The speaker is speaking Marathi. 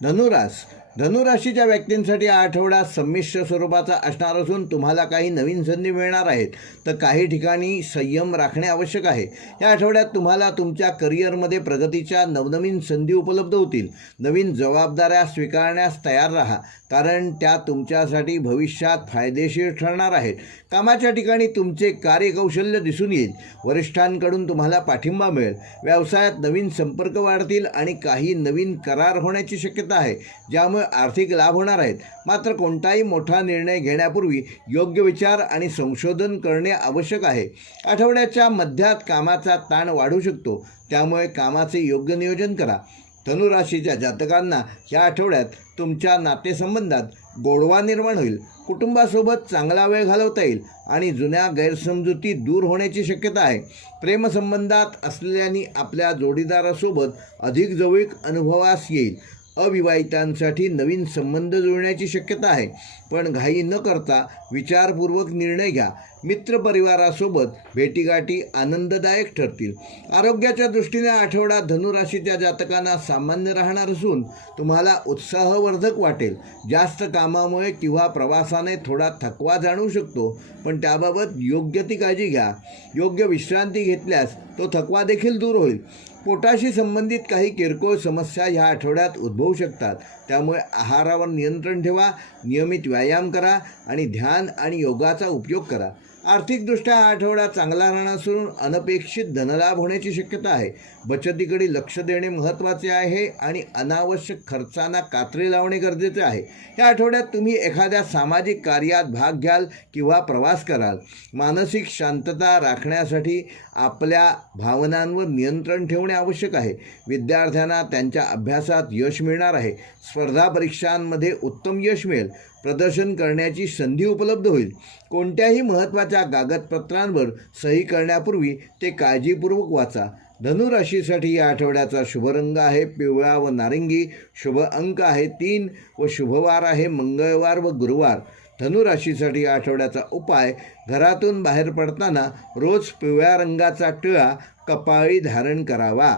धनुराशीच्या व्यक्तींसाठी हा आठवडा संमिश्र स्वरूपाचा असणार असून तुम्हाला काही नवीन संधी मिळणार आहेत, तर काही ठिकाणी संयम राखणे आवश्यक आहे. या आठवड्यात तुम्हाला तुमच्या करिअरमध्ये प्रगतीच्या नवनवीन संधी उपलब्ध होतील. नवीन जबाबदाऱ्या स्वीकारण्यास तयार राहा, कारण त्या तुमच्यासाठी भविष्यात फायदेशीर ठरणार आहेत. कामाच्या ठिकाणी तुमचे कार्यकौशल्य दिसून येईल. वरिष्ठांकडून तुम्हाला पाठिंबा मिळेल. व्यवसायात नवीन संपर्क वाढतील आणि काही नवीन करार होण्याची शक्यता आहे, ज्यामुळे आर्थिक लाभ होणार आहेत. मात्र कोणताही मोठा निर्णय घेण्यापूर्वी योग्य विचार आणि संशोधन करणे आवश्यक आहे. आठवड्याच्या मध्यात कामाचा ताण वाढू शकतो, त्यामुळे कामाचे योग्य नियोजन करा. धनुराशीच्या जातकांना या आठवड्यात तुमच्या नातेसंबंधात गोडवा निर्माण होईल. कुटुंबासोबत चांगला वेळ घालवता येईल आणि जुन्या गैरसमजुती दूर होण्याची शक्यता आहे. प्रेमसंबंधात असलेल्यांनी आपल्या जोडीदारासोबत अधिक जवळीक अनुभवास येईल. अविवाहितांसाठी नवीन संबंध जुळण्याची शक्यता आहे, पण घाई न करता विचारपूर्वक निर्णय घ्या. मित्रपरिवारासोबत भेटीगाठी आनंददायक ठरतील. आरोग्याच्या दृष्टीने आठवडा धनुराशीच्या जातकांना सामान्य राहणार असून तुम्हाला उत्साहवर्धक वाटेल. जास्त कामामुळे किंवा प्रवासाने थोडा थकवा जाणवू शकतो, पण त्याबाबत योग्य ती काळजी घ्या. योग्य विश्रांती घेतल्यास तो थकवा देखील दूर होईल. पोटाशी संबंधित काही किरकोळ समस्या ह्या आठवड्यात उद्भवू शकतात, त्यामुळे आहारावर नियंत्रण ठेवा. नियमित व्यायाम करा आणि ध्यान आणि योगाचा उपयोग करा. आर्थिकदृष्ट्या हा आठवडा चांगला राहणार असून अनपेक्षित धनलाभ होण्याची शक्यता आहे. बचतीकडे लक्ष देणे महत्त्वाचे आहे आणि अनावश्यक खर्चांना कात्री लावणे गरजेचे आहे. या आठवड्यात तुम्ही एखाद्या सामाजिक कार्यात भाग घ्याल किंवा प्रवास कराल. मानसिक शांतता राखण्यासाठी आपल्या भावनांवर नियंत्रण ठेवणे आवश्यक आहे. विद्यार्थ्यांना त्यांच्या अभ्यासात यश मिळणार आहे. स्पर्धा परीक्षांमध्ये उत्तम यश मिळेल. प्रदर्शन करण्याची संधी उपलब्ध होईल. कोणत्याही महत्त्वाच्या कागदपत्रांवर सही करण्यापूर्वी ते काळजीपूर्वक वाचा. धनुराशीसाठी या आठवड्याचा शुभ रंग आहे पिवळा व नारिंगी. शुभ अंक आहे 3 व शुभवार आहे मंगळवार व गुरुवार. धनुराशीसाठी या आठवड्याचा उपाय: घरातून बाहेर पडताना रोज पिवळ्या रंगाचा टिळा कपाळी धारण करावा.